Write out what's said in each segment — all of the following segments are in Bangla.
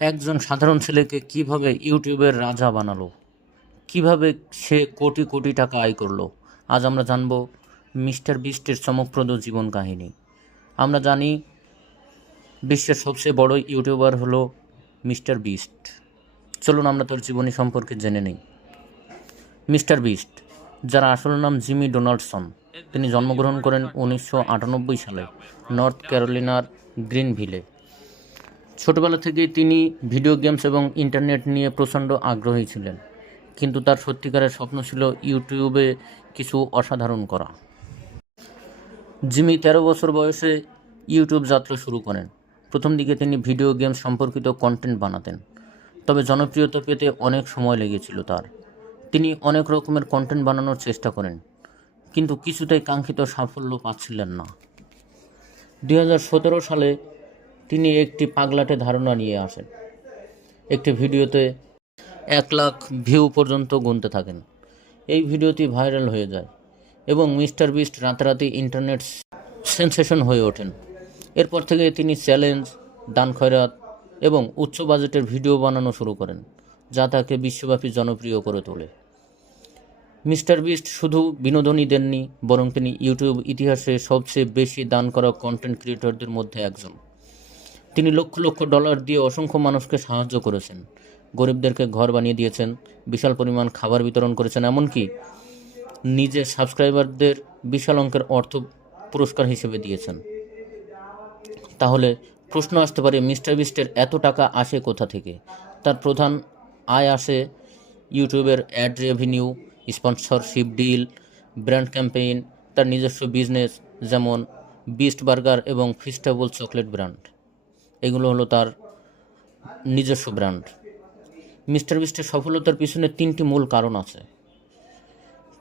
একজন সাধারণ ছেলেকে কীভাবে ইউটিউবের রাজা বানালো? কীভাবে সে কোটি কোটি টাকা আয় করল? আজ আমরা জানব মিস্টার বিস্টের চমকপ্রদ জীবন কাহিনী। আমরা জানি বিশ্বের সবচেয়ে বড় ইউটিউবার হলো মিস্টার বিস্ট। চলুন আমরা তোর জীবনী সম্পর্কে জেনে নিই। মিস্টার বিস্ট, যার আসল নাম জিমি ডোনাল্ডসন, তিনি জন্মগ্রহণ করেন উনিশশো আটানব্বই সালে নর্থ ক্যারোলিনার গ্রিনভিলে। ছোটবেলা থেকেই তিনি ভিডিও গেমস এবং ইন্টারনেট নিয়ে প্রচণ্ড আগ্রহী ছিলেন। কিন্তু তার সত্যিকারের স্বপ্ন ছিল ইউটিউবে কিছু অসাধারণ করা। জিমি তেরো বছর বয়সে ইউটিউব যাত্রা শুরু করেন। প্রথম দিকে তিনি ভিডিও গেম সম্পর্কিত কন্টেন্ট বানাতেন, তবে জনপ্রিয়তা পেতে অনেক সময় লেগেছিল তার। তিনি অনেক রকমের কন্টেন্ট বানানোর চেষ্টা করেন, কিন্তু কিছুতেই কাঙ্ক্ষিত সাফল্য পাচ্ছিলেন না। দু হাজার সতেরো সালে তিনি একটি পাগলাটে ধারণা নিয়ে আসেন। একটি ভিডিওতে এক লাখ ভিউ পর্যন্ত গুনতে থাকেন। এই ভিডিওটি ভাইরাল হয়ে যায় এবং মিস্টার বিস্ট রাতারাতি ইন্টারনেট সেন্সেশন হয়ে ওঠেন। এরপর থেকে তিনি চ্যালেঞ্জ, দান খয়রাত এবং উচ্চ বাজেটের ভিডিও বানানো শুরু করেন, যা তাকে বিশ্বব্যাপী জনপ্রিয় করে তোলে। মিস্টার বিস্ট শুধু বিনোদনই দেননি, বরং তিনি ইউটিউব ইতিহাসে সবচেয়ে বেশি দান করা কন্টেন্ট ক্রিয়েটরদের মধ্যে একজন। তিনি লক্ষ লক্ষ ডলার দিয়ে অসংখ্য মানুষকে সাহায্য করেছেন। গরিবদেরকে ঘর বানিয়ে দিয়েছেন, বিশাল পরিমাণ খাবার বিতরণ করেছেন, এমনকি নিজের সাবস্ক্রাইবারদের বিশাল অঙ্কের অর্থ পুরস্কার হিসেবে দিয়েছেন। তাহলে প্রশ্ন আসতে পারে, মিস্টার বিস্টের এত টাকা আসে কোথা থেকে? তার প্রধান আয় আসে ইউটিউবের ad revenue, sponsorship deal, brand campaign, তার নিজস্ব বিজনেস যেমন বিস্ট বার্গার এবং ফিস্টেবল চকলেট ব্র্যান্ড। এগুলো হলো তার নিজস্ব ব্র্যান্ড। মিস্টার বিস্টের সফলতার পিছনে তিনটি মূল কারণ আছে।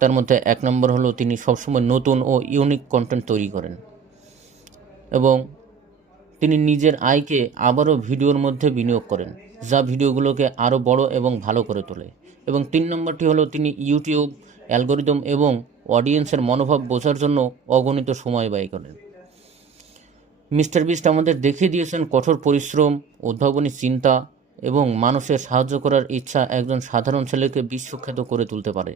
তার মধ্যে এক নম্বর হলো তিনি সবসময় নতুন ও ইউনিক কন্টেন্ট তৈরি করেন। এবং তিনি নিজের আয়কে আবারও ভিডিওর মধ্যে বিনিয়োগ করেন, যা ভিডিওগুলোকে আরও বড় এবং ভালো করে তোলে। এবং তিন নম্বরটি হলো তিনি ইউটিউব অ্যালগোরিদম এবং অডিয়েন্সের মনোভাব বোঝার জন্য অগণিত সময় ব্যয় করেন। মিস্টার বিস্ট আমাদের দেখিয়ে দিয়েছেন কঠোর পরিশ্রম উদ্ভাবনী চিন্তা এবং মানুষের সাহায্য করার ইচ্ছা একজন সাধারণ ছেলেকে বিশ্বখ্যাত করে তুলতে পারে।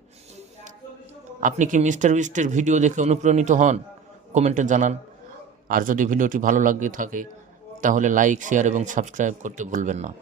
আপনি কি মিস্টার বিস্টের ভিডিও দেখে অনুপ্রাণিত হন? কমেন্টে জানান। আর যদি ভিডিওটি ভালো লাগে থাকে, তাহলে লাইক, শেয়ার এবং সাবস্ক্রাইব করতে ভুলবেন না।